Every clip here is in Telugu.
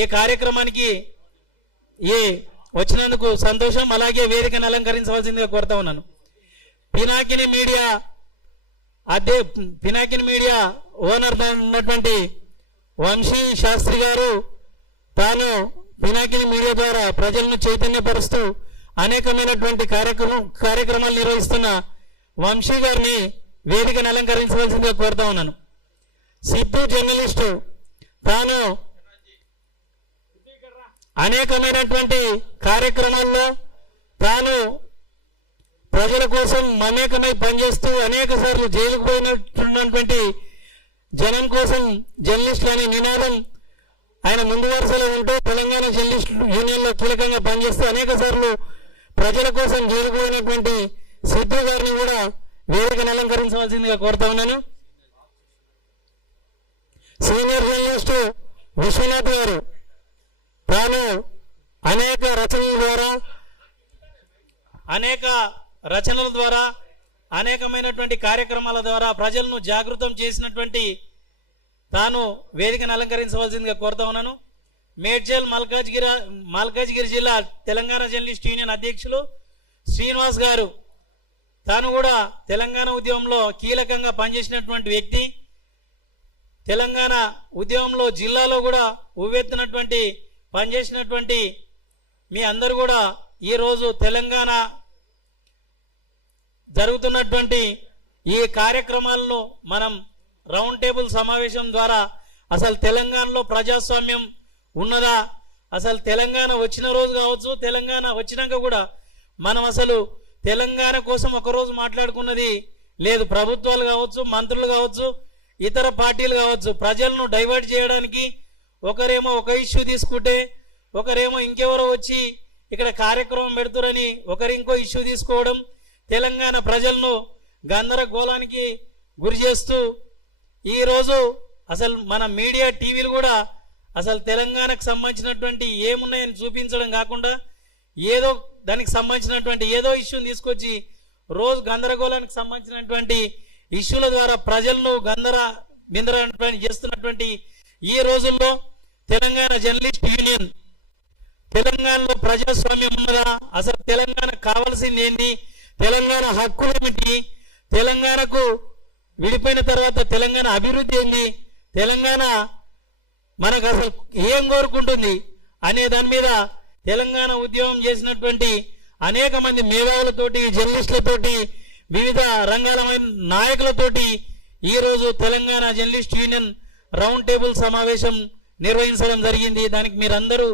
ఈ కార్యక్రమానికి వచ్చినందుకు సంతోషం. అలాగే వేదికను అలంకరించవలసిందిగా కోరుతా ఉన్నాను. పినాకిని మీడియా ఓనర్ ఉన్నటువంటి వంశీ శాస్త్రి గారు తాను పినాకిని మీడియా ద్వారా ప్రజలను చైతన్యపరుస్తూ అనేకమైనటువంటి కార్యక్రమాలు నిర్వహిస్తున్న వంశీ గారిని వేదికను అలంకరించవలసిందిగా కోరుతా ఉన్నాను. సిద్ధు జర్నలిస్టు తాను అనేకమైనటువంటి కార్యక్రమాల్లో తాను ప్రజల కోసం మమేకమై పనిచేస్తూ అనేక సార్లు జైలుకు పోయినటువంటి జనం కోసం జర్నలిస్టులు అనే నినాదం ఆయన ముందు వరుసలో ఉంటూ తెలంగాణ జర్నలిస్ట్ యూనియన్లో కీలకంగా పనిచేస్తూ అనేక సార్లు ప్రజల కోసం జైలుకు పోయినటువంటి సిద్ధు గారిని కూడా వేదికను అలంకరించవలసిందిగా కోరుతా ఉన్నాను. సీనియర్ జర్నలిస్టు విశ్వనాథ్ గారు తాను అనేక రచనల ద్వారా అనేకమైనటువంటి కార్యక్రమాల ద్వారా ప్రజలను జాగృతం చేసినటువంటి తాను వేదికను అలంకరించవలసిందిగా కోరుతా ఉన్నాను. మేడ్చల్ మల్కాజ్గిరి జిల్లా తెలంగాణ జర్నలిస్ట్ యూనియన్ అధ్యక్షులు శ్రీనివాస్ గారు తాను కూడా తెలంగాణ ఉద్యమంలో కీలకంగా పనిచేసినటువంటి వ్యక్తి. తెలంగాణ ఉద్యమంలో జిల్లాలో కూడా ఉవ్వెత్తినటువంటి పనిచేసినటువంటి మీ అందరూ కూడా ఈరోజు తెలంగాణ జరుగుతున్నటువంటి ఈ కార్యక్రమాలను మనం రౌండ్ టేబుల్ సమావేశం ద్వారా అసలు తెలంగాణలో ప్రజాస్వామ్యం ఉన్నదా, అసలు తెలంగాణ వచ్చిన రోజు కావచ్చు, తెలంగాణ వచ్చినాక కూడా మనం అసలు తెలంగాణ కోసం ఒకరోజు మాట్లాడుకున్నది లేదు. ప్రభుత్వాలు కావచ్చు, మంత్రులు కావచ్చు, ఇతర పార్టీలు కావచ్చు, ప్రజలను డైవర్ట్ చేయడానికి ఒకరేమో ఒక ఇష్యూ తీసుకుంటే ఒకరేమో ఇంకెవరో వచ్చి ఇక్కడ కార్యక్రమం పెడుతురని ఒకరు ఇంకో ఇష్యూ తీసుకోవడం, తెలంగాణ ప్రజలను గందరగోళానికి గురి చేస్తూ ఈరోజు అసలు మన మీడియా టీవీలు కూడా అసలు తెలంగాణకు సంబంధించినటువంటి ఏమున్నాయని చూపించడం కాకుండా ఏదో దానికి సంబంధించినటువంటి ఏదో ఇష్యూని తీసుకొచ్చి రోజు గందరగోళానికి సంబంధించినటువంటి ఇష్యూల ద్వారా ప్రజలను బిందర చేస్తున్నటువంటి ఈ రోజుల్లో తెలంగాణ జర్నలిస్ట్ యూనియన్ తెలంగాణలో ప్రజాస్వామ్యం ఉన్నదా, అసలు తెలంగాణ కావాల్సింది ఏంది, తెలంగాణ హక్కులు ఏమిటి, తెలంగాణకు విడిపోయిన తర్వాత తెలంగాణ అభివృద్ధి ఏంది, తెలంగాణ మనకు అసలు ఏం కోరుకుంటుంది అనే దాని మీద తెలంగాణ ఉద్యమం చేసినటువంటి అనేక మంది మేధావులతోటి, జర్నలిస్టులతోటి, వివిధ రంగాల నాయకులతోటి ఈరోజు Telangana journalist union round table సమావేశం నిర్వహించడం జరిగింది. దానికి మీరందరూ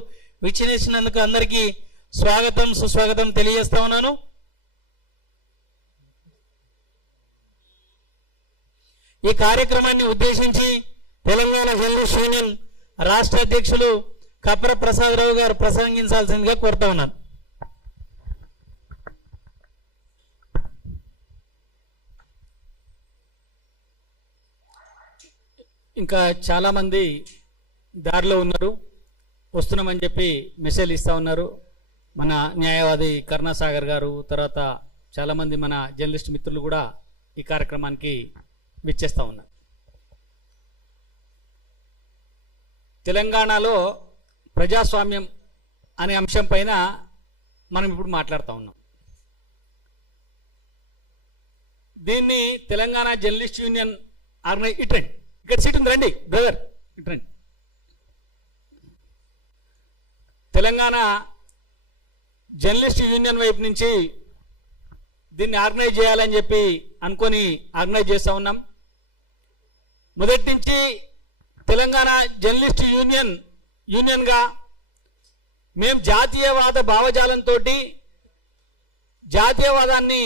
విచ్చేసినందుకు అందరికీ స్వాగతం సుస్వాగతం తెలియజేస్తా ఉన్నాను. ఈ కార్యక్రమాన్ని ఉద్దేశించి తెలంగాణ జర్నలిస్ట్ యూనియన్ రాష్ట్ర అధ్యక్షులు కప్ర ప్రసాదరావు గారు ప్రసంగించాల్సిందిగా కోరుతా ఉన్నాను. ఇంకా చాలామంది దారిలో ఉన్నారు, వస్తున్నామని చెప్పి మెసేజ్ ఇస్తూ ఉన్నారు. మన న్యాయవాది కరుణాసాగర్ గారు, తర్వాత చాలామంది మన జర్నలిస్ట్ మిత్రులు కూడా ఈ కార్యక్రమానికి విచ్చేస్తూ ఉన్నారు. తెలంగాణలో ప్రజాస్వామ్యం అనే అంశం పైన మనం ఇప్పుడు మాట్లాడుతూ ఉన్నాం. దీన్ని తెలంగాణ జర్నలిస్ట్ యూనియన్ ఇట్రండి, ఇక్కడ సీట్ ఉంది, రండి బ్రదర్, ఇట్రండి. తెలంగాణ జర్నలిస్ట్ యూనియన్ వైపు నుంచి దీన్ని ఆర్గనైజ్ చేయాలని చెప్పి అనుకొని ఆర్గనైజ్ చేస్తూ ఉన్నాం. మొదటి నుంచి తెలంగాణ జర్నలిస్ట్ యూనియన్గా మేము జాతీయవాద భావజాలంతో జాతీయవాదాన్ని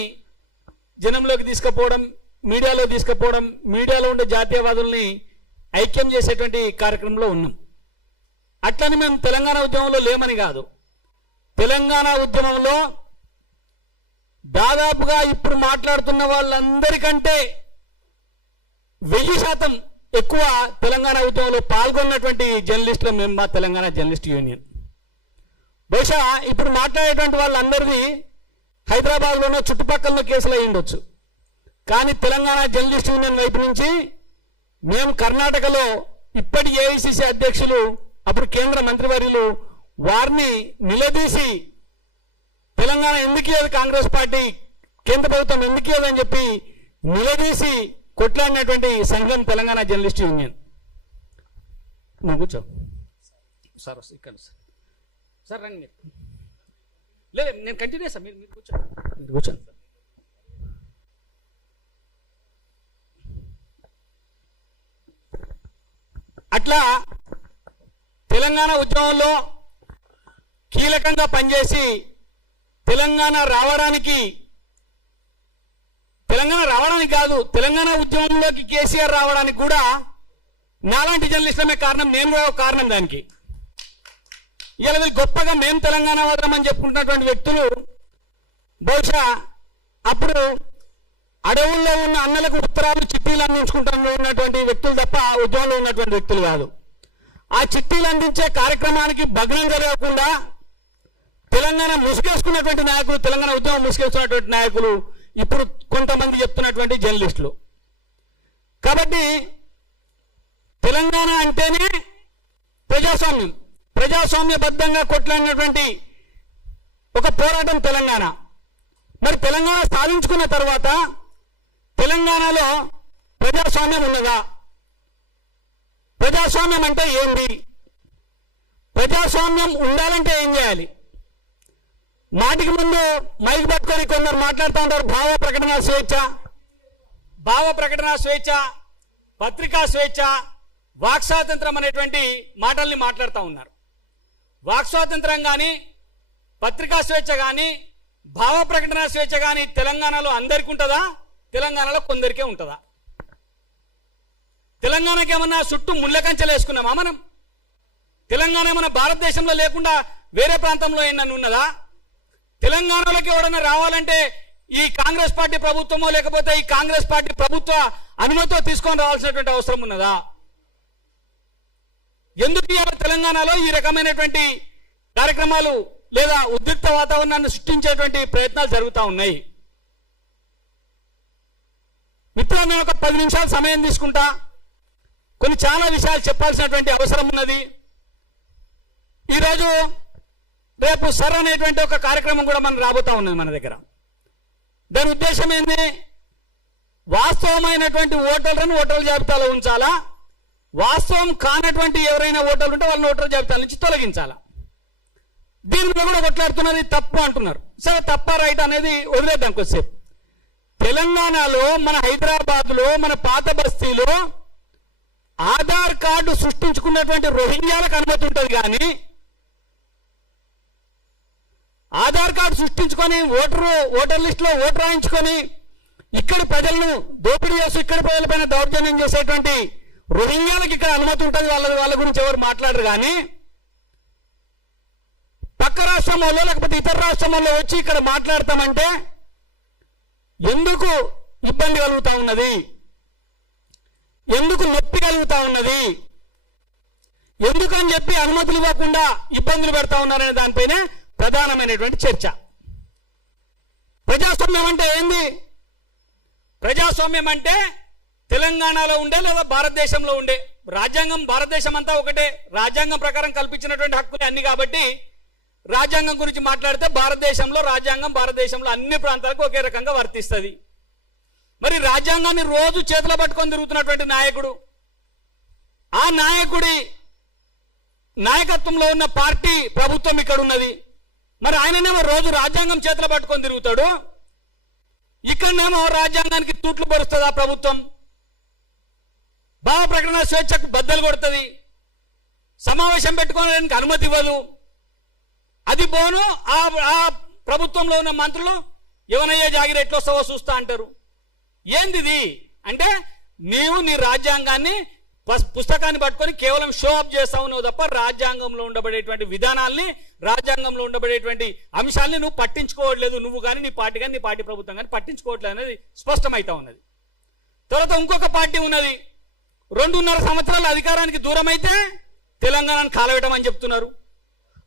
జనంలోకి తీసుకుపోవడం, మీడియాలో తీసుకుపోవడం, మీడియాలో ఉండే జాతీయవాదుల్ని ఐక్యం చేసేటువంటి కార్యక్రమంలో ఉన్నాం. అట్లని మేము తెలంగాణ ఉద్యమంలో లేమని కాదు, తెలంగాణ ఉద్యమంలో దాదాపుగా ఇప్పుడు మాట్లాడుతున్న వాళ్ళందరికంటే 1000% ఎక్కువ తెలంగాణ ఉద్యమంలో పాల్గొన్నటువంటి జర్నలిస్టులు మేము మా తెలంగాణ జర్నలిస్ట్ యూనియన్. బహుశా ఇప్పుడు మాట్లాడేటువంటి వాళ్ళందరిది హైదరాబాద్లోనో చుట్టుపక్కల కేసులు అయి ఉండొచ్చు, కానీ తెలంగాణ జర్నలిస్ట్ యూనియన్ వైపు నుంచి మేము కర్ణాటకలో ఇప్పటి ఏఐసిసి అధ్యక్షులు అప్పుడు కేంద్ర మంత్రివర్యులు వారిని నిలదీసి తెలంగాణ ఎందుకు ఇవ్వదు కాంగ్రెస్ పార్టీ, కేంద్ర ప్రభుత్వం ఎందుకు ఇవ్వదని చెప్పి నిలదీసి కొట్లాడినటువంటి సంఘం తెలంగాణ జర్నలిస్ట్ యూనియన్. నువ్వు కూర్చో సార్, ఇక్కడ సార్ రండి మీరు. లేదు నేను కంటిన్యూ సార్, మీరు కూర్చోండి. అట్లా తెలంగాణ ఉద్యమంలో కీలకంగా పనిచేసి తెలంగాణ రావడానికి కాదు, తెలంగాణ ఉద్యమంలోకి కేసీఆర్ రావడానికి కూడా నాలాంటి జర్నలిస్టులమే కారణం, నేను కూడా ఒక కారణం దానికి. ఇలా వీళ్ళు గొప్పగా మేము తెలంగాణ వాదం అని చెప్పుకుంటున్నటువంటి వ్యక్తులు బహుశా అప్పుడు అడవుల్లో ఉన్న అన్నలకు ఉత్తరాలు చిట్టీలు అందించుకుంటూ ఉన్నటువంటి వ్యక్తులు తప్ప ఉద్యమంలో ఉన్నటువంటి వ్యక్తులు కాదు. ఆ చిట్టీలు అందించే కార్యక్రమానికి భగ్నం జరగకుండా తెలంగాణ ముసుగేసుకున్నటువంటి నాయకులు, తెలంగాణ ఉద్యమం ముసుగేసుకున్నటువంటి నాయకులు ఇప్పుడు కొంతమంది చెప్తున్నటువంటి జర్నలిస్టులు. కాబట్టి తెలంగాణ అంటేనే ప్రజాస్వామ్యబద్ధంగా కొట్లాడినటువంటి ఒక పోరాటం తెలంగాణ. మరి తెలంగాణ సాధించుకున్న తర్వాత తెలంగాణలో ప్రజాస్వామ్యం ఉన్నదా? ప్రజాస్వామ్యం అంటే ఏంటి? ప్రజాస్వామ్యం ఉండాలంటే ఏం చేయాలి? మాటికి ముందు మైక్ పట్టుకొని కొందరు మాట్లాడుతూ ఉంటారు, భావ ప్రకటన స్వేచ్ఛ, పత్రికా స్వేచ్ఛ, వాక్ స్వాతంత్రం అనేటువంటి మాటల్ని మాట్లాడుతూ ఉన్నారు. వాక్ స్వాతంత్రం కానీ, పత్రికా స్వేచ్ఛ కానీ, భావ ప్రకటన స్వేచ్ఛ కానీ తెలంగాణలో అందరికీ ఉంటుందా? తెలంగాణలో కొందరికే ఉంటుందా? తెలంగాణకి ఏమన్నా చుట్టూ ముళ్ళ కంచెలు వేసుకున్నామా మనం? తెలంగాణ ఏమన్నా భారతదేశంలో లేకుండా వేరే ప్రాంతంలో ఏమన్నా ఉన్నదా? తెలంగాణలోకి ఎవడన్నా రావాలంటే ఈ కాంగ్రెస్ పార్టీ ప్రభుత్వమో లేకపోతే ఈ కాంగ్రెస్ పార్టీ ప్రభుత్వ అనుమతితో తీసుకొని రావాల్సినటువంటి అవసరం ఉన్నదా? ఎందుకు ఇవాళ తెలంగాణలో ఈ రకమైనటువంటి కార్యక్రమాలు లేదా ఉద్రిక్త వాతావరణాన్ని సృష్టించేటువంటి ప్రయత్నాలు జరుగుతూ ఉన్నాయి? మిత్రులు, నేను ఒక 10 నిమిషాలు సమయం తీసుకుంటా. కొన్ని చాలా విషయాలు చెప్పాల్సినటువంటి అవసరం ఉన్నది. ఈరోజు రేపు సర్ అనేటువంటి ఒక కార్యక్రమం కూడా మనం రాబోతా ఉన్నది మన దగ్గర. దాని ఉద్దేశం ఏంది? వాస్తవమైనటువంటి ఓటర్లను ఓటర్ల జాబితాలో ఉంచాలా, వాస్తవం కానటువంటి ఎవరైనా ఓటర్లు ఉంటే వాళ్ళని ఓటర్ల జాబితా నుంచి తొలగించాలా. దీని మీద కూడా కొట్లాడుతున్నది తప్పు అంటున్నారు. సరే, తప్ప రైట్ అనేది వదిలేద్దాం కొద్దిసేపు. తెలంగాణలో, మన హైదరాబాద్లో, మన పాత బస్తీలో ఆధార్ కార్డు సృష్టించుకున్నటువంటి రోహింగ్యాలకు అనుమతి ఉంటుంది, కానీ ఆధార్ కార్డు సృష్టించుకొని ఓటర్ లిస్టులో ఓటు రాయించుకొని ఇక్కడి ప్రజలను దోపిడీ చేసి ఇక్కడి ప్రజలపైన దౌర్జన్యం చేసేటువంటి రోహింగ్యాలకు ఇక్కడ అనుమతి ఉంటుంది. వాళ్ళ గురించి ఎవరు మాట్లాడరు. కానీ పక్క రాష్ట్రం వాళ్ళు లేకపోతే ఇతర రాష్ట్రం వాళ్ళు వచ్చి ఇక్కడ మాట్లాడతామంటే ఎందుకు ఇబ్బంది కలుగుతా ఉన్నది? ఎందుకు నొప్పి కలుగుతా ఉన్నది? ఎందుకని చెప్పి అనుమతులు ఇవ్వకుండా ఇబ్బందులు పెడతా ఉన్నారనే దానిపైనే ప్రధానమైనటువంటి చర్చ. ప్రజాస్వామ్యం అంటే ఏంది? ప్రజాస్వామ్యం అంటే తెలంగాణలో ఉండే లేదా భారతదేశంలో ఉండే రాజ్యాంగం, భారతదేశం అంతా ఒకటే, రాజ్యాంగం ప్రకారం కల్పించినటువంటి హక్కులు అన్ని. కాబట్టి రాజ్యాంగం గురించి మాట్లాడితే భారతదేశంలో రాజ్యాంగం భారతదేశంలో అన్ని ప్రాంతాలకు ఒకే రకంగా వర్తిస్తుంది. మరి రాజ్యాంగాన్ని రోజు చేతిలో పట్టుకొని తిరుగుతున్నటువంటి నాయకుడు, ఆ నాయకుడి నాయకత్వంలో ఉన్న పార్టీ ప్రభుత్వం ఇక్కడ ఉన్నది. మరి ఆయననేమో రోజు రాజ్యాంగం చేతిలో పట్టుకొని తిరుగుతాడు, ఇక్కడనేమో రాజ్యాంగానికి తూట్లు పరుస్తుంది ఆ ప్రభుత్వం. భావ ప్రకటన స్వేచ్ఛకు బద్దలు కొడుతుంది, సమావేశం పెట్టుకోవడానికి అనుమతి ఇవ్వదు. అది పోను ఆ ప్రభుత్వంలో ఉన్న మంత్రులు ఎవనయ్యే జాగిరి ఎట్లా వస్తావో చూస్తా అంటారు. ఏంది అంటే నీవు నీ రాజ్యాంగాన్ని పుస్తకాన్ని పట్టుకొని కేవలం షో అప్ చేస్తావు నువ్వు తప్ప రాజ్యాంగంలో ఉండబడేటువంటి విధానాల్ని, రాజ్యాంగంలో ఉండబడేటువంటి అంశాలని నువ్వు పట్టించుకోవట్లేదు. నువ్వు కానీ నీ పార్టీ కానీ నీ పార్టీ ప్రభుత్వం కానీ పట్టించుకోవట్లేదు అనేది స్పష్టమైతా ఉన్నది. తర్వాత ఇంకొక పార్టీ ఉన్నది, 2.5 సంవత్సరాల అధికారానికి దూరం అయితే తెలంగాణను కాలబెట్టమని చెప్తున్నారు,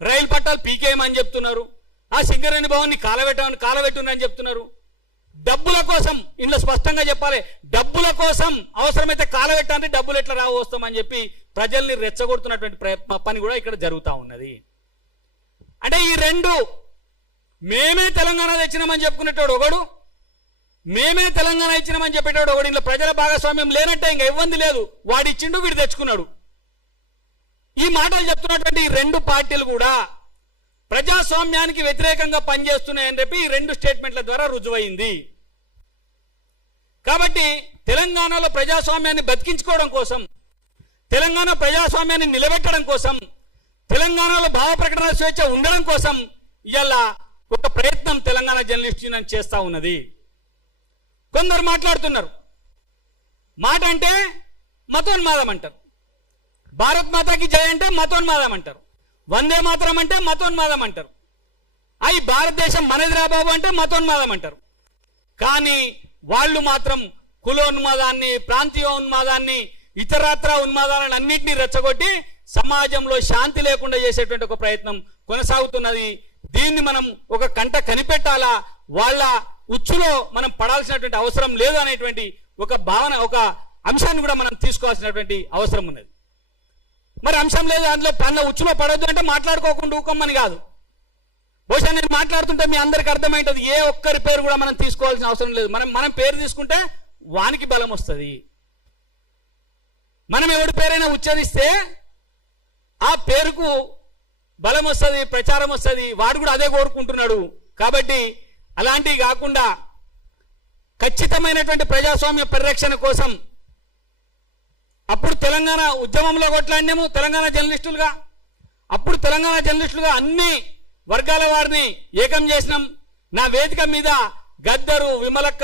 రైలు పట్టాలు పీకేయమని చెప్తున్నారు, ఆ సింగరేణి భవన్ని కాలబెట్టునని చెప్తున్నారు. డబ్బుల కోసం, ఇందులో స్పష్టంగా చెప్పాలి, డబ్బుల కోసం అవసరమైతే కాలబెట్టాలంటే డబ్బులు ఎట్లా వస్తామని చెప్పి ప్రజల్ని రెచ్చగొడుతున్నటువంటి పని కూడా ఇక్కడ జరుగుతూ ఉన్నది. అంటే ఈ రెండు, మేమే తెలంగాణ తెచ్చినామని చెప్పుకునేటోడు ఒకడు, మేమే తెలంగాణ ఇచ్చినామని చెప్పేటోడు ఒకడు. ఇంట్లో ప్రజల భాగస్వామ్యం లేనట్టే, ఇంకా ఇబ్బంది లేదు, వాడు ఇచ్చిండు వీడు తెచ్చుకున్నాడు. ఈ మాటలు చెప్తున్నటువంటి ఈ రెండు పార్టీలు కూడా ప్రజాస్వామ్యానికి వ్యతిరేకంగా పనిచేస్తున్నాయని చెప్పి ఈ రెండు స్టేట్మెంట్ల ద్వారా రుజువైంది. కాబట్టి తెలంగాణలో ప్రజాస్వామ్యాన్ని బతికించుకోవడం కోసం, తెలంగాణ ప్రజాస్వామ్యాన్ని నిలబెట్టడం కోసం, తెలంగాణలో భావ ప్రకటన స్వేచ్ఛ ఉండడం కోసం ఇవాళ ఒక ప్రయత్నం తెలంగాణ జర్నలిస్ట్ యూనియన్ చేస్తా ఉన్నది. కొందరు మాట్లాడుతున్నారు, మాట అంటే మతోన్మాదం అంటారు, భారత్ మాతాకి జయ అంటే మతోన్మాదం అంటారు, వందే మాతరం అంటే మతోన్మాదం అంటారు, అయి భారతదేశం మనదిరా బాబు అంటే మతోన్మాదం అంటారు. కానీ వాళ్ళు మాత్రం కులోన్మాదాన్ని, ప్రాంతీయ ఉన్మాదాన్ని, ఇతరత్ర ఉన్మాదాలను అన్నింటినీ రెచ్చగొట్టి సమాజంలో శాంతి లేకుండా చేసేటువంటి ఒక ప్రయత్నం కొనసాగుతున్నది. దీన్ని మనం ఒక కంట కనిపెట్టాలా, వాళ్ళ ఉచ్చులో మనం పడాల్సినటువంటి అవసరం లేదు అనేటువంటి ఒక భావన, ఒక అంశాన్ని కూడా మనం తీసుకోవాల్సినటువంటి అవసరం ఉన్నది. మరి అంశం లేదు, అందులో పన్న ఉచ్చులో పడద్దు అంటే మాట్లాడుకోకుండా ఊకమ్మని కాదు. బహుశా నేను మాట్లాడుతుంటే మీ అందరికి అర్థమైంటది, ఏ ఒక్కరి పేరు కూడా మనం తీసుకోవాల్సిన అవసరం లేదు. మనం పేరు తీసుకుంటే వానికి బలం వస్తుంది. మనం ఎవరి పేరైనా ఉచ్చరిస్తే ఆ పేరుకు బలం వస్తుంది, ప్రచారం వస్తుంది, వాడు కూడా అదే కోరుకుంటున్నాడు. కాబట్టి అలాంటివి కాకుండా ఖచ్చితమైనటువంటి ప్రజాస్వామ్య పరిరక్షణ కోసం అప్పుడు తెలంగాణ ఉద్యమంలో కొట్లాడినాము తెలంగాణ జర్నలిస్టులుగా, అప్పుడు తెలంగాణ జర్నలిస్టులుగా అన్ని వర్గాల వారిని ఏకం చేసినాం. నా వేదిక మీద గద్దరు, విమలక్క,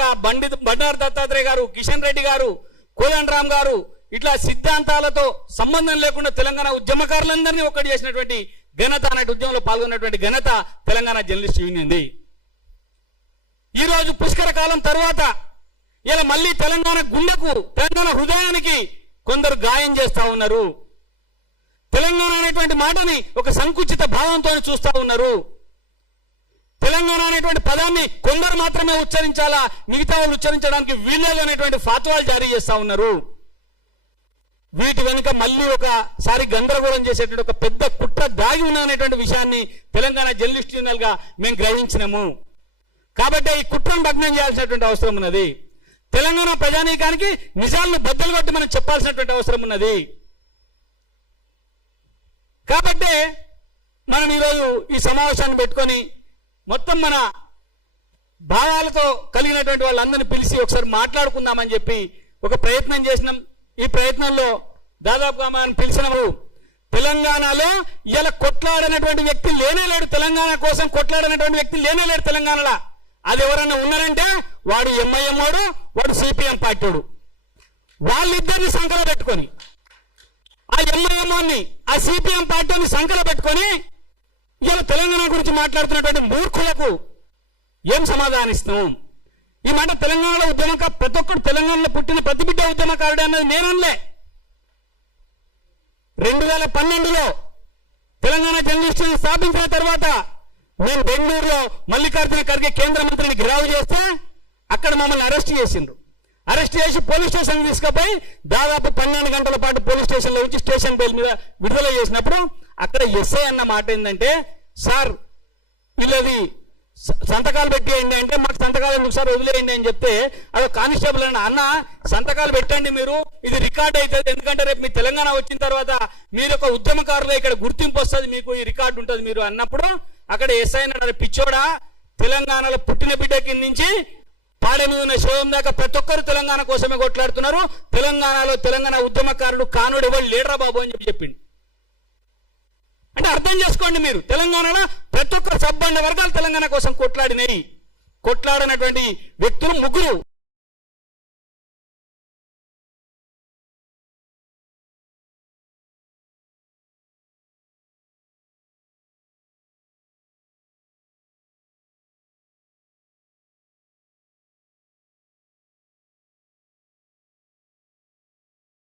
బండారు దత్తాత్రేయ గారు, కిషన్ రెడ్డి గారు, కోదండరామ్ గారు, ఇట్లా సిద్ధాంతాలతో సంబంధం లేకుండా తెలంగాణ ఉద్యమకారులందరినీ ఒక్కటి చేసినటువంటి ఘనత, అనే ఉద్యమంలో పాల్గొన్నటువంటి ఘనత తెలంగాణ జర్నలిస్ట్ యూనియన్ది. ఈ రోజు పుష్కర కాలం తర్వాత ఇలా మళ్ళీ తెలంగాణ గుండెకు, తెలంగాణ హృదయానికి కొందరు గాయం చేస్తా ఉన్నారు. తెలంగాణ అనేటువంటి మాటని ఒక సంకుచిత భావంతో చూస్తా ఉన్నారు. తెలంగాణ అనేటువంటి పదాన్ని కొందరు మాత్రమే ఉచ్చరించాలా, మిగతా వాళ్ళు ఉచ్చరించడానికి వీల్లేదు అనేటువంటి ఫాత్వాలు జారీ చేస్తా ఉన్నారు. వీటి వెనుక మళ్ళీ ఒకసారి గందరగోళం చేసేటువంటి ఒక పెద్ద కుట్ర దాగి ఉన్నటువంటి విషయాన్ని తెలంగాణ జర్నలిస్ట్ యూనియన్ గా మేము గ్రహించినాము. కాబట్టి ఈ కుట్రను భగ్నం చేయాల్సినటువంటి అవసరం ఉన్నది. తెలంగాణ ప్రజానీకానికి నిజాలను బద్దలు కొట్టి మనం చెప్పాల్సినటువంటి అవసరం ఉన్నది. కాబట్టి మనం ఈరోజు ఈ సమావేశాన్ని పెట్టుకొని మొత్తం మన భావాలతో కలిగినటువంటి వాళ్ళందరినీ పిలిచి ఒకసారి మాట్లాడుకుందామని చెప్పి ఒక ప్రయత్నం చేసినాం. ఈ ప్రయత్నంలో దాదాపుగా మనం పిలిచినప్పుడు తెలంగాణలో ఇలా కొట్లాడనటువంటి వ్యక్తి లేనేలేడు, తెలంగాణ కోసం కొట్లాడనటువంటి వ్యక్తి లేనేలేడు తెలంగాణలో. అది ఎవరన్నా ఉన్నారంటే వాడు ఎంఐఎం వాడు, వాడు సిపిఎం పార్టీ వాడు. వాళ్ళిద్దరిని సంకలో పెట్టుకొని, ఆ ఎంఐఎంని ఆ సిపిఎం పార్టీని సంకలో పెట్టుకొని ఇలా తెలంగాణ గురించి మాట్లాడుతున్నటువంటి మూర్ఖులకు ఏం సమాధానిస్తాం? ఈ మాట తెలంగాణలో ప్రతి ఒక్కరు తెలంగాణలో పుట్టిన ప్రతి బిడ్డ ఉద్యమకారుడు అన్నది నేనలే. 2012లో తెలంగాణ జర్నలిస్టు స్థాపించిన తర్వాత మేము బెంగళూరులో మల్లికార్జున ఖర్గే కేంద్ర మంత్రిని గిరావు చేస్తే అక్కడ మమ్మల్ని అరెస్ట్ చేసిండ్రు. అరెస్ట్ చేసి పోలీస్ స్టేషన్ తీసుకుపోయి దాదాపు 12 గంటల పాటు పోలీస్ స్టేషన్లో ఉంచి స్టేషన్ బెయిల్ మీద విడుదల చేసినప్పుడు అక్కడ ఎస్ఐ అన్న మాట ఏంటంటే, సార్ వీళ్ళది సంతకాలు పెట్టేయండి అంటే, మాకు సంతకాలు ఎందుకు సార్ వదిలేయండి అని చెప్తే, అది కానిస్టేబుల్ అన్న సంతకాలు పెట్టండి మీరు, ఇది రికార్డ్ అవుతుంది, ఎందుకంటే రేపు మీ తెలంగాణ వచ్చిన తర్వాత మీరు ఒక ఉద్యమకారులు ఇక్కడ గుర్తింపు వస్తుంది, మీకు ఈ రికార్డు ఉంటుంది మీరు అన్నప్పుడు అక్కడ ఎస్ఐ అన్నాడు, పిచ్చోడా, తెలంగాణలో పుట్టిన బిడ్డ కింద నుంచి పాడే మీద ఉన్న శోభం దాకా ప్రతి ఒక్కరు తెలంగాణ కోసమే కొట్లాడుతున్నారు, తెలంగాణలో తెలంగాణ ఉద్యమకారుడు కానుడు ఎవరు లేడరా బాబు అని చెప్పిండు. అంటే అర్థం చేసుకోండి మీరు, తెలంగాణలో ప్రతి ఒక్క సబ్బండ వర్గాలు తెలంగాణ కోసం కొట్లాడినటువంటి వ్యక్తులు ముగ్గురు.